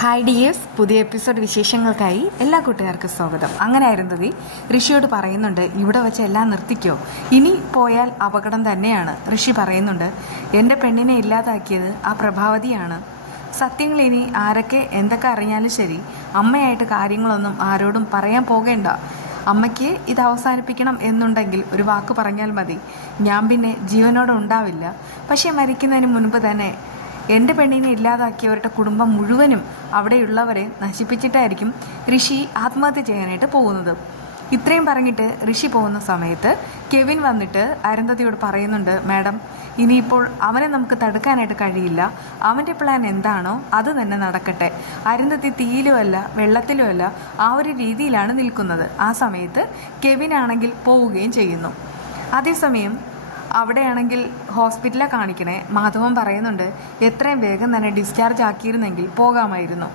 Hi dears, പുതിയ episode വിശേഷങ്ങൾക്കായി എല്ലാ കൂട്ടുകാർക്കും സ്വാഗതം. അങ്ങനെ അരുന്ധതി ഋഷിയോട് പറയുന്നുണ്ട്, ഇവിടെ വെച്ച് എല്ലാം നിർത്തിക്കോ, ഇനി പോയാൽ അപകടം തന്നെയാണ്. ഋഷി പറയുന്നുണ്ട്, എൻ്റെ പെണ്ണിനെ ഇല്ലാതാക്കിയത് ആ പ്രഭാവതിയാണ്. സത്യങ്ങൾ ഇനി ആരൊക്കെ എന്തൊക്കെ അറിഞ്ഞാലും ശരി, അമ്മയായിട്ട് കാര്യങ്ങളൊന്നും ആരോടും പറയാൻ പോകേണ്ട. അമ്മയ്ക്ക് ഇത് അവസാനിപ്പിക്കണം എന്നുണ്ടെങ്കിൽ ഒരു വാക്ക് പറഞ്ഞാൽ മതി, ഞാൻ പിന്നെ ജീവനോടെ ഉണ്ടാവില്ല. പക്ഷേ മരിക്കുന്നതിന് മുൻപ് തന്നെ എൻ്റെ പെണ്ണിനെ ഇല്ലാതാക്കിയവരുടെ കുടുംബം മുഴുവനും അവിടെയുള്ളവരെ നശിപ്പിച്ചിട്ടായിരിക്കും ഋഷി ആത്മഹത്യ ചെയ്യാനായിട്ട് പോകുന്നത്. ഇത്രയും പറഞ്ഞിട്ട് ഋഷി പോകുന്ന സമയത്ത് കെവിൻ വന്നിട്ട് അരുന്ധതിയോട് പറയുന്നുണ്ട്, മാഡം ഇനിയിപ്പോൾ അവനെ നമുക്ക് തടുക്കാനായിട്ട് കഴിയില്ല. അവൻ്റെ പ്ലാൻ എന്താണോ അത് തന്നെ നടക്കട്ടെ. അരുന്ധതി തീയിലുമല്ല വെള്ളത്തിലുമല്ല, ആ ഒരു രീതിയിലാണ് നിൽക്കുന്നത്. ആ സമയത്ത് കെവിനാണെങ്കിൽ പോവുകയും ചെയ്യുന്നു. അതേസമയം അവിടെയാണെങ്കിൽ ഹോസ്പിറ്റലിലെ കാണിക്കണേ. മാധവൻ പറയുന്നുണ്ട്, എത്രയും വേഗം തന്നെ ഡിസ്ചാർജ് ആക്കിയിരുന്നെങ്കിൽ പോകാമായിരുന്നു.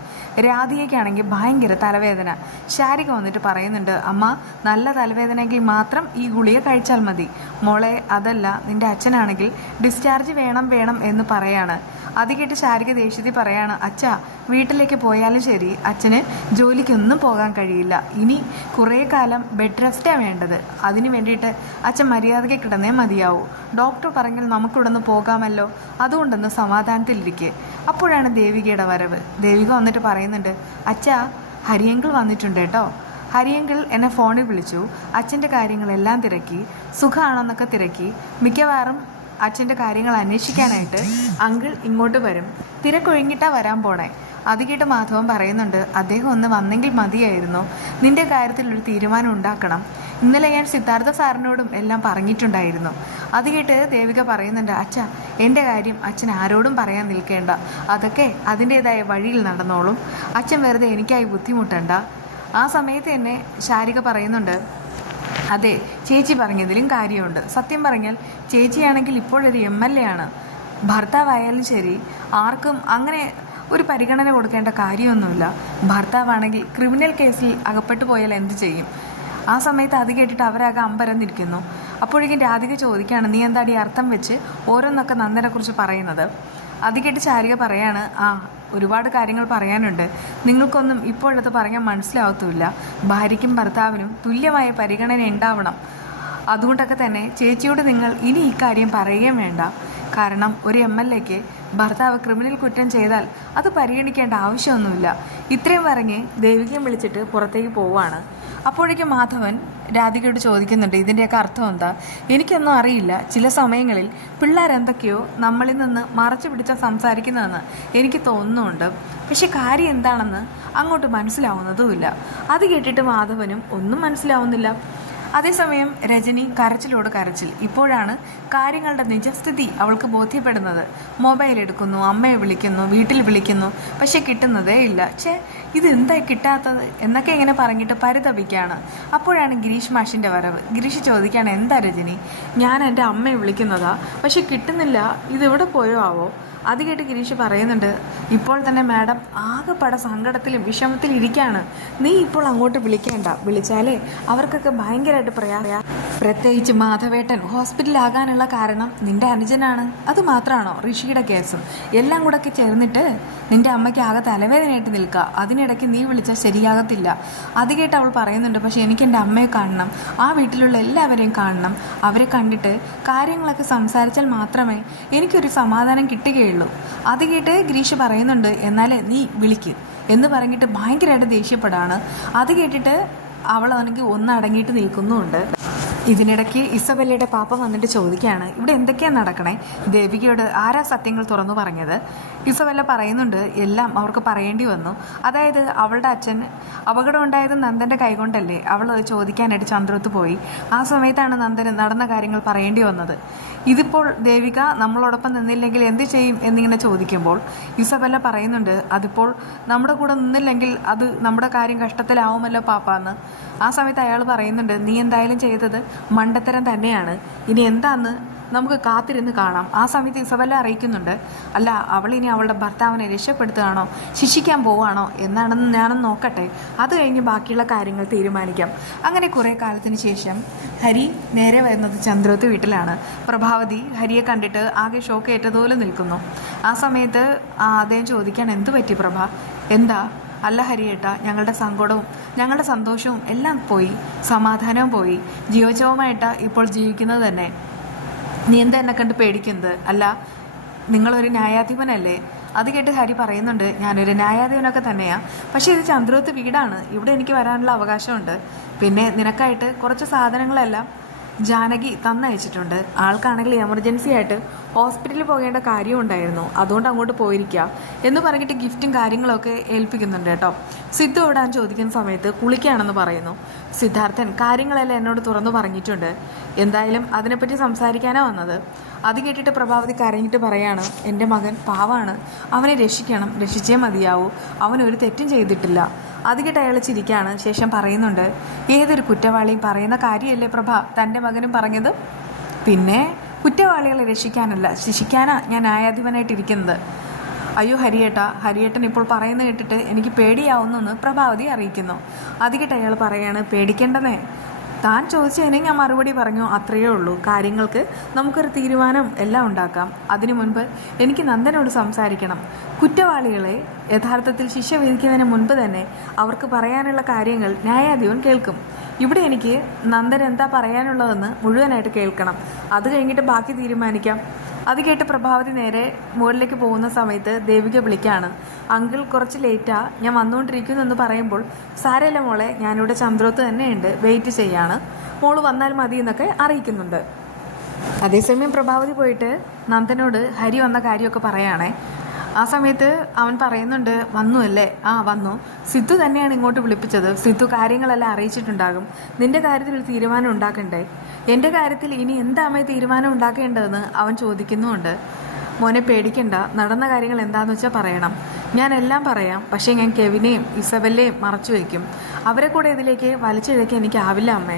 രാധികയ്ക്കാണെങ്കിൽ ഭയങ്കര തലവേദന. ശാരിക വന്നിട്ട് പറയുന്നുണ്ട്, അമ്മ നല്ല തലവേദനയെങ്കിൽ മാത്രം ഈ ഗുളിക കഴിച്ചാൽ മതി. മോളെ അതല്ല, നിൻ്റെ അച്ഛനാണെങ്കിൽ ഡിസ്ചാർജ് വേണം എന്ന് പറയാണ്. അത് കേട്ട് ശാരിക ദേഷ്യത്തിൽ പറയാണ്, അച്ഛാ വീട്ടിലേക്ക് പോയാലും ശരി അച്ഛന് ജോലിക്കൊന്നും പോകാൻ കഴിയില്ല. ഇനി കുറേ കാലം ബെഡ് റെസ്റ്റാണ് വേണ്ടത്. അതിന് വേണ്ടിയിട്ട് അച്ഛൻ മര്യാദയ്ക്ക് കിടന്നേ മതിയാവൂ. ഡോക്ടർ പറഞ്ഞാൽ നമുക്കിവിടെ നിന്ന് പോകാമല്ലോ, അതുകൊണ്ടൊന്ന് സമാധാനത്തിലിരിക്കെ. അപ്പോഴാണ് ദേവികയുടെ വരവ്. ദേവിക വന്നിട്ട് പറയുന്നുണ്ട്, അച്ഛാ ഹരിയങ്കിൾ വന്നിട്ടുണ്ട് കേട്ടോ. ഹരിയങ്കിൾ എന്നെ ഫോണിൽ വിളിച്ചു, അച്ഛൻ്റെ കാര്യങ്ങളെല്ലാം തിരക്കി, സുഖമാണെന്നൊക്കെ തിരക്കി. മിക്കവാറും അച്ഛൻ്റെ കാര്യങ്ങൾ അന്വേഷിക്കാനായിട്ട് അങ്കിൾ ഇങ്ങോട്ട് വരും. തിരക്കൊഴിഞ്ഞിട്ടാ വരാൻ പോണേ. അത് കേട്ട് മാധവൻ പറയുന്നുണ്ട്, അദ്ദേഹം ഒന്ന് വന്നെങ്കിൽ മതിയായിരുന്നു. നിന്റെ കാര്യത്തിൽ ഒരു തീരുമാനം ഉണ്ടാക്കണം. ഇന്നലെ ഞാൻ സിദ്ധാർത്ഥ സാറിനോടും എല്ലാം പറഞ്ഞിട്ടുണ്ടായിരുന്നു. അത് കേട്ട് ദേവിക പറയുന്നുണ്ട്, അച്ഛാ എൻ്റെ കാര്യം അച്ഛൻ ആരോടും പറയാൻ നിൽക്കേണ്ട. അതൊക്കെ അതിൻ്റേതായ വഴിയിൽ നടന്നോളും. അച്ഛൻ വെറുതെ എനിക്കായി ബുദ്ധിമുട്ടണ്ട. ആ സമയത്ത് തന്നെ ശാരിക പറയുന്നുണ്ട്, അതെ ചേച്ചി പറഞ്ഞതിലും കാര്യമുണ്ട്. സത്യം പറഞ്ഞാൽ ചേച്ചിയാണെങ്കിൽ ഇപ്പോഴൊരു MLA ആണ്. ഭർത്താവായാലും ശരി ആർക്കും അങ്ങനെ ഒരു പരിഗണന കൊടുക്കേണ്ട കാര്യമൊന്നുമില്ല. ഭർത്താവാണെങ്കിൽ ക്രിമിനൽ കേസിൽ അകപ്പെട്ടു പോയാൽ എന്ത് ചെയ്യും? ആ സമയത്ത് അത് കേട്ടിട്ട് അവരാകെ അമ്പരന്നിരിക്കുന്നു. അപ്പോഴേക്കും രാധിക ചോദിക്കുകയാണ്, നീ എന്താടി അർത്ഥം വെച്ച് ഓരോന്നൊക്കെ നന്ദനെക്കുറിച്ച് പറയുന്നത്? അത് കേട്ട് ശാരിക പറയാണ്, ഒരുപാട് കാര്യങ്ങൾ പറയാനുണ്ട്. നിങ്ങൾക്കൊന്നും ഇപ്പോഴത് പറഞ്ഞാൽ മനസ്സിലാവത്തുമില്ല. ഭാര്യയ്ക്കും ഭർത്താവിനും തുല്യമായ പരിഗണന ഉണ്ടാവണം. അതുകൊണ്ടൊക്കെ തന്നെ ചേച്ചിയോട് നിങ്ങൾ ഇനി ഈ കാര്യം പറയുകയും വേണ്ട. കാരണം ഒരു MLAക്ക് ഭർത്താവ് ക്രിമിനൽ കുറ്റം ചെയ്താൽ അത് പരിഗണിക്കേണ്ട ആവശ്യമൊന്നുമില്ല. ഇത്രയും പറഞ്ഞ് ദേവികയും വിളിച്ചിട്ട് പുറത്തേക്ക് പോവുകയാണ്. അപ്പോഴേക്കും മാധവൻ രാധികയോട് ചോദിക്കുന്നുണ്ട്, ഇതിൻ്റെയൊക്കെ അർത്ഥം എന്താ? എനിക്കൊന്നും അറിയില്ല. ചില സമയങ്ങളിൽ പിള്ളേരെന്തൊക്കെയോ നമ്മളിൽ നിന്ന് മറച്ചു പിടിച്ചാൽ സംസാരിക്കുന്നതെന്ന് എനിക്ക് തോന്നുന്നുണ്ട്. പക്ഷെ കാര്യം എന്താണെന്ന് അങ്ങോട്ട് മനസ്സിലാവുന്നതുമില്ല. അത് കേട്ടിട്ട് മാധവനും ഒന്നും മനസ്സിലാവുന്നില്ല. അതേസമയം രജനി കരച്ചിലോട് കരച്ചിൽ. ഇപ്പോഴാണ് കാര്യങ്ങളുടെ നിജസ്ഥിതി അവൾക്ക് ബോധ്യപ്പെടുന്നത്. മൊബൈൽ എടുക്കുന്നു, അമ്മയെ വിളിക്കുന്നു, വീട്ടിൽ വിളിക്കുന്നു, പക്ഷെ കിട്ടുന്നതേ ഇല്ല. ഇതെന്തായി കിട്ടാത്തത് എന്നൊക്കെ ഇങ്ങനെ പറഞ്ഞിട്ട് പരിതപിക്കുകയാണ്. അപ്പോഴാണ് ഗിരീഷ് മാഷിൻ്റെ വരവ്. ഗിരീഷ് ചോദിക്കുകയാണ്, എന്താ രജനി, ഞാൻ എൻ്റെ അമ്മയെ വിളിക്കുന്നതാ, പക്ഷെ കിട്ടുന്നില്ല, ഇതെവിടെ പോയോ ആവോ? അത് കേട്ട് ഗിരീഷ് പറയുന്നുണ്ട്, ഇപ്പോൾ തന്നെ മാഡം ആകെപ്പാടെ സങ്കടത്തിലും വിഷമത്തിലും ഇരിക്കുകയാണ്. നീ ഇപ്പോൾ അങ്ങോട്ട് വിളിക്കേണ്ട. വിളിച്ചാലേ അവർക്കൊക്കെ ഭയങ്കരമായിട്ട് പ്രത്യേകിച്ച് മാധവേട്ടൻ ഹോസ്പിറ്റലിലാകാനുള്ള കാരണം നിന്റെ അനുജനാണ്. അത് മാത്രമാണോ ഋഷിയുടെ കേസും എല്ലാം കൂടെ ഒക്കെ ചേർന്നിട്ട് നിന്റെ അമ്മയ്ക്ക് ആകെ തലവേദനയായിട്ട് നിൽക്കുക. അതിനിടയ്ക്ക് നീ വിളിച്ചാൽ ശരിയാകത്തില്ല. അത് കേട്ട് അവൾ പറയുന്നുണ്ട്, പക്ഷെ എനിക്ക് എൻ്റെ അമ്മയെ കാണണം, ആ വീട്ടിലുള്ള എല്ലാവരെയും കാണണം. അവരെ കണ്ടിട്ട് കാര്യങ്ങളൊക്കെ സംസാരിച്ചാൽ മാത്രമേ എനിക്കൊരു സമാധാനം കിട്ടുകയുള്ളൂ. അത് കേട്ട് ഗിരീഷ് പറയുന്നുണ്ട്, എന്നാലേ നീ വിളിക്ക് എന്ന് പറഞ്ഞിട്ട് ഭയങ്കരമായിട്ട് ദേഷ്യപ്പെടാണ്. അത് കേട്ടിട്ട് അവളാണെങ്കിൽ ഒന്നടങ്ങിയിട്ട് നിൽക്കുന്നുമുണ്ട്. ഇതിനിടയ്ക്ക് ഇസബെല്ലയുടെ പാപ്പ വന്നിട്ട് ചോദിക്കുകയാണ്, ഇവിടെ എന്തൊക്കെയാണ് നടക്കണേ? ദേവികയോട് ആരാ സത്യങ്ങൾ തുറന്നു പറഞ്ഞത്? ഇസബെല്ല പറയുന്നുണ്ട്, എല്ലാം അവർക്ക് പറയേണ്ടി വന്നു. അതായത് അവളുടെ അച്ഛൻ അപകടം ഉണ്ടായത് നന്ദൻ്റെ കൈകൊണ്ടല്ലേ. അവൾ ചോദിക്കാനായിട്ട് ചന്ദ്രത്ത് പോയി. ആ സമയത്താണ് നന്ദന് നടന്ന കാര്യങ്ങൾ പറയേണ്ടി വന്നത്. ഇതിപ്പോൾ ദേവിക നമ്മളോടൊപ്പം നിന്നില്ലെങ്കിൽ എന്ത് ചെയ്യും എന്നിങ്ങനെ ചോദിക്കുമ്പോൾ ഇസബെല്ല പറയുന്നുണ്ട്, അതിപ്പോൾ നമ്മുടെ കൂടെ നിന്നില്ലെങ്കിൽ അത് നമ്മുടെ കാര്യം കഷ്ടത്തിലാവുമല്ലോ പാപ്പാന്ന്. ആ സമയത്ത് അയാൾ പറയുന്നുണ്ട്, നീ എന്തായാലും ചെയ്തത് മണ്ടത്തരം തന്നെയാണ്. ഇനി എന്താന്ന് നമുക്ക് കാത്തിരുന്ന് കാണാം. ആ സമയത്ത് ഇസബെല്ല അറിയിക്കുന്നുണ്ട്, അല്ല അവളിനി അവളുടെ ഭർത്താവിനെ രക്ഷപ്പെടുത്തുകയാണോ ശിക്ഷിക്കാൻ പോവുകയാണോ എന്നാണെന്ന് ഞാനൊന്ന് നോക്കട്ടെ, അത് കഴിഞ്ഞ് ബാക്കിയുള്ള കാര്യങ്ങൾ തീരുമാനിക്കാം. അങ്ങനെ കുറേ കാലത്തിന് ശേഷം ഹരി നേരെ വരുന്നത് ചന്ദ്രോത്ത് വീട്ടിലാണ്. പ്രഭാവതി ഹരിയെ കണ്ടിട്ട് ആകെ ഷോക്ക് ഏറ്റതുപോലെ നിൽക്കുന്നു. ആ സമയത്ത് അദ്ദേഹം ചോദിക്കാൻ, എന്തു പറ്റി പ്രഭ, എന്താ? അല്ല ഹരിയേട്ട, ഞങ്ങളുടെ സങ്കടവും ഞങ്ങളുടെ സന്തോഷവും എല്ലാം പോയി, സമാധാനവും പോയി, ജീവചവമായിട്ടാ ഇപ്പോൾ ജീവിക്കുന്നത് തന്നെ. നീ എന്താ എന്നെ കണ്ട് പേടിക്കുന്നത്? അല്ല, നിങ്ങളൊരു ന്യായാധിപനല്ലേ? അത് കേട്ട് ഹരി പറയുന്നുണ്ട്, ഞാനൊരു ന്യായാധിപനൊക്കെ തന്നെയാണ്, പക്ഷേ ഇത് ചന്ദ്രോത്ത് വീടാണ്, ഇവിടെ എനിക്ക് വരാനുള്ള അവകാശമുണ്ട്. പിന്നെ നിനക്കായിട്ട് കുറച്ച് സാധനങ്ങളെല്ലാം ജാനകി തന്നയച്ചിട്ടുണ്ട്. ആൾക്കാണെങ്കിൽ എമർജൻസി ആയിട്ട് ഹോസ്പിറ്റലിൽ പോകേണ്ട കാര്യം ഉണ്ടായിരുന്നു, അതുകൊണ്ട് അങ്ങോട്ട് പോയിരിക്കുക എന്ന് പറഞ്ഞിട്ട് ഗിഫ്റ്റും കാര്യങ്ങളൊക്കെ ഏൽപ്പിക്കുന്നുണ്ട് കേട്ടോ. സിദ്ധു എവിടാൻ ചോദിക്കുന്ന സമയത്ത് കുളിക്കുകയാണെന്ന് പറയുന്നു. സിദ്ധാർത്ഥൻ കാര്യങ്ങളെല്ലാം എന്നോട് തുറന്നു പറഞ്ഞിട്ടുണ്ട്, എന്തായാലും അതിനെപ്പറ്റി സംസാരിക്കാനാണ് വന്നത്. അത് കേട്ടിട്ട് പ്രഭാവതി കരഞ്ഞിട്ട് പറയാണ്, എൻ്റെ മകൻ പാവാണ്, അവനെ രക്ഷിക്കണം, രക്ഷിച്ചേ മതിയാവൂ, അവൻ ഒരു തെറ്റും ചെയ്തിട്ടില്ല. അത് കേട്ട് അയാൾ ചിരിക്കുകയാണ്. ശേഷം പറയുന്നുണ്ട്, ഏതൊരു കുറ്റവാളിയും പറയുന്ന കാര്യമല്ലേ പ്രഭ തൻ്റെ മകനും പറഞ്ഞത്? പിന്നെ കുറ്റവാളികളെ രക്ഷിക്കാനല്ല, ശിക്ഷിക്കാനാ ഞാൻ ന്യായാധിപനായിട്ടിരിക്കുന്നത്. അയ്യോ ഹരിയേട്ടൻ ഇപ്പോൾ പറയുന്ന കേട്ടിട്ട് എനിക്ക് പേടിയാവുന്നെന്ന് പ്രഭാവതി അറിയിക്കുന്നു. അത് കേട്ട് അയാൾ പറയാണ്, പേടിക്കേണ്ടതേ, താൻ ചോദിച്ചതിന് ഞാൻ മറുപടി പറഞ്ഞു, അത്രയേ ഉള്ളൂ. കാര്യങ്ങൾക്ക് നമുക്കൊരു തീരുമാനം എല്ലാം ഉണ്ടാക്കാം. അതിനു മുൻപ് എനിക്ക് നന്ദനോട് സംസാരിക്കണം. കുറ്റവാളികളെ യഥാർത്ഥത്തിൽ ശിക്ഷ വിധിക്കുന്നതിന് മുൻപ് തന്നെ അവർക്ക് പറയാനുള്ള കാര്യങ്ങൾ ന്യായാധിപൻ കേൾക്കും. ഇവിടെ എനിക്ക് നന്ദൻ എന്താ പറയാനുള്ളതെന്ന് മുഴുവനായിട്ട് കേൾക്കണം. അത് കഴിഞ്ഞിട്ട് ബാക്കി തീരുമാനിക്കാം. അത് കേട്ട് പ്രഭാവതി നേരെ മുകളിലേക്ക് പോകുന്ന സമയത്ത് ദേവിക വിളിക്കുകയാണ്, അങ്കിൾ കുറച്ച് ലേറ്റാ, ഞാൻ വന്നുകൊണ്ടിരിക്കുന്നു എന്ന് പറയുമ്പോൾ, സാരമില്ല മോളെ, ഞാനിവിടെ ചന്ദ്രോത്ത് തന്നെയുണ്ട്, വെയിറ്റ് ചെയ്യാണ്, മോള് വന്നാൽ മതി എന്നൊക്കെ അറിയിക്കുന്നുണ്ട്. അതേസമയം പ്രഭാവതി പോയിട്ട് നന്ദനോട് ഹരി വന്ന കാര്യമൊക്കെ പറയുകയാണേ. ആ സമയത്ത് അവൻ പറയുന്നുണ്ട്, വന്നു അല്ലേ? ആ വന്നു, സിദ്ധു തന്നെയാണ് ഇങ്ങോട്ട് വിളിപ്പിച്ചത്, സിദ്ധു കാര്യങ്ങളെല്ലാം അറിയിച്ചിട്ടുണ്ടാകും, നിന്റെ കാര്യത്തിൽ ഒരു തീരുമാനം ഉണ്ടാക്കണ്ടേ? എൻ്റെ കാര്യത്തിൽ ഇനി എന്താമേ തീരുമാനം ഉണ്ടാക്കേണ്ടതെന്ന് അവൻ ചോദിക്കുന്നുമുണ്ട്. മോനെ പേടിക്കണ്ട, നടന്ന കാര്യങ്ങൾ എന്താണെന്ന് വെച്ചാൽ പറയണം, ഞാൻ എല്ലാം പറയാം, പക്ഷേ ഞാൻ കെവിനെയും ഇസബെല്ലയും മറച്ചു വയ്ക്കും, അവരെ കൂടെ ഇതിലേക്ക് വലിച്ചിഴക്കാൻ എനിക്കാവില്ല അമ്മേ.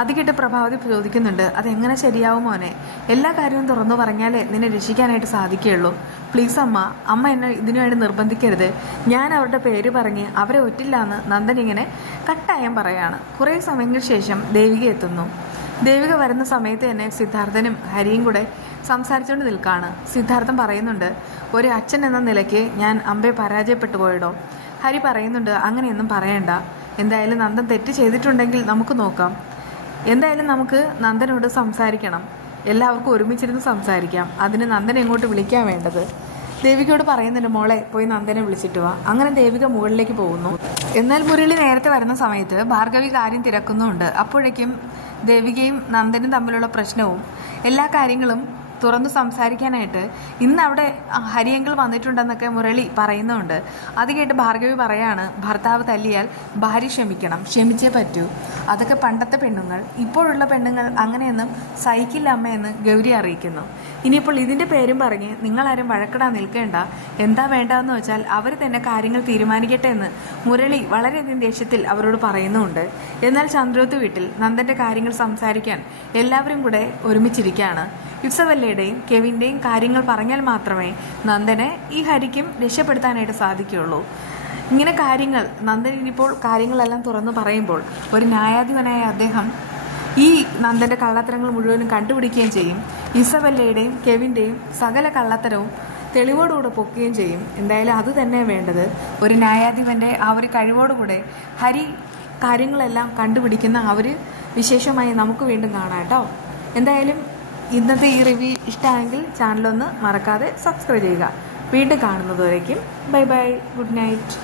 അത് കേട്ട് പ്രഭാവതി ചോദിക്കുന്നുണ്ട്, അതെങ്ങനെ ശരിയാവും മോനെ? എല്ലാ കാര്യവും തുറന്നു പറഞ്ഞാലേ നിന്നെ രക്ഷിക്കാനായിട്ട് സാധിക്കുകയുള്ളൂ. പ്ലീസ് അമ്മ എന്നെ ഇതിനുവേണ്ടി നിർബന്ധിക്കരുത്. ഞാൻ അവരുടെ പേര് പറഞ്ഞ് അവരെ ഒറ്റില്ല എന്ന് നന്ദൻ ഇങ്ങനെ കട്ടായം പറയാണ്. കുറേ സമയങ്ങൾക്ക് ശേഷം ദേവിക എത്തുന്നു. ദേവിക വരുന്ന സമയത്ത് തന്നെ സിദ്ധാർത്ഥനും ഹരിയും കൂടെ സംസാരിച്ചുകൊണ്ട് നിൽക്കുകയാണ്. സിദ്ധാർത്ഥൻ പറയുന്നുണ്ട്, ഒരു അച്ഛൻ എന്ന നിലയ്ക്ക് ഞാൻ അമ്പയെ പരാജയപ്പെട്ടു പോയിടോ. ഹരി പറയുന്നുണ്ട്, അങ്ങനെയൊന്നും പറയണ്ട, എന്തായാലും നന്ദൻ തെറ്റ് ചെയ്തിട്ടുണ്ടെങ്കിൽ നമുക്ക് നോക്കാം, എന്തായാലും നമുക്ക് നന്ദനോട് സംസാരിക്കണം, എല്ലാവർക്കും ഒരുമിച്ചിരുന്ന് സംസാരിക്കാം, അതിന് നന്ദനെ ഇങ്ങോട്ട് വിളിക്കാൻ വേണ്ടത്. ദേവികയോട് പറയുന്നുണ്ട്, മോളെ പോയി നന്ദനെ വിളിച്ചിട്ട് വാ. അങ്ങനെ ദേവിക മുകളിലേക്ക് പോകുന്നു. എന്നാൽ മുരളി നേരത്തെ വരുന്ന സമയത്ത് ഭാർഗവി കാര്യം തിരക്കുന്നുണ്ട്. അപ്പോഴേക്കും ദേവികയും നന്ദനും തമ്മിലുള്ള പ്രശ്നവും എല്ലാ കാര്യങ്ങളും തുറന്നു സംസാരിക്കാനായിട്ട് ഇന്ന് അവിടെ ഹരിയങ്കിൾ വന്നിട്ടുണ്ടെന്നൊക്കെ മുരളി പറയുന്നുണ്ട്. അത് കേട്ട് ഭാർഗവി പറയാണ്, ഭർത്താവ് തല്ലിയാൽ ഭാര്യ ക്ഷമിക്കണം, ക്ഷമിച്ചേ പറ്റൂ, അതൊക്കെ പണ്ടത്തെ പെണ്ണുങ്ങൾ, ഇപ്പോഴുള്ള പെണ്ണുങ്ങൾ അങ്ങനെയൊന്നും സഹിക്കില്ല അമ്മയെന്ന് ഗൗരി അറിയിക്കുന്നു. ഇനിയിപ്പോൾ ഇതിൻ്റെ പേരും പറഞ്ഞ് നിങ്ങളാരും വഴക്കിടാൻ നിൽക്കേണ്ട, എന്താ വേണ്ടതെന്ന് വെച്ചാൽ അവർ തന്നെ കാര്യങ്ങൾ തീരുമാനിക്കട്ടെ എന്ന് മുരളി വളരെയധികം ദേഷ്യത്തിൽ അവരോട് പറയുന്നുമുണ്ട്. എന്നാൽ ചന്ദ്രോത്ത് വീട്ടിൽ നന്ദൻ്റെ കാര്യങ്ങൾ സംസാരിക്കാൻ എല്ലാവരും കൂടെ ഒരുമിച്ചിരിക്കുകയാണ്. ഇസബെല്ലയുടെയും കെവിൻ്റെയും കാര്യങ്ങൾ പറഞ്ഞാൽ മാത്രമേ നന്ദനെ ഈ ഹരിക്കും രക്ഷപ്പെടുത്താനായിട്ട് സാധിക്കുകയുള്ളൂ. ഇങ്ങനെ കാര്യങ്ങൾ നന്ദൻ ഇനിയിപ്പോൾ കാര്യങ്ങളെല്ലാം തുറന്നു പറയുമ്പോൾ ഒരു ന്യായാധിപനായ അദ്ദേഹം ഈ നന്ദൻ്റെ കള്ളത്തരങ്ങൾ മുഴുവനും കണ്ടുപിടിക്കുകയും ചെയ്യും. ഇസബെല്ലയുടെയും കെവിൻ്റെയും സകല കള്ളത്തരവും തെളിവോടുകൂടെ പൊക്കുകയും ചെയ്യും. എന്തായാലും അത് തന്നെ വേണ്ടത്. ഒരു ന്യായാധിപൻ്റെ ആ ഒരു കഴിവോടുകൂടെ ഹരി കാര്യങ്ങളെല്ലാം കണ്ടുപിടിക്കുന്ന ആ ഒരു വിശേഷമായി നമുക്ക് വീണ്ടും കാണാം കേട്ടോ. എന്തായാലും ഇന്നത്തെ ഈ റിവ്യൂ ഇഷ്ടമായെങ്കിൽ ചാനലൊന്ന് മറക്കാതെ സബ്സ്ക്രൈബ് ചെയ്യുക. വീണ്ടും കാണുന്നതുവരേക്കും ബൈ ബൈ, ഗുഡ് നൈറ്റ്.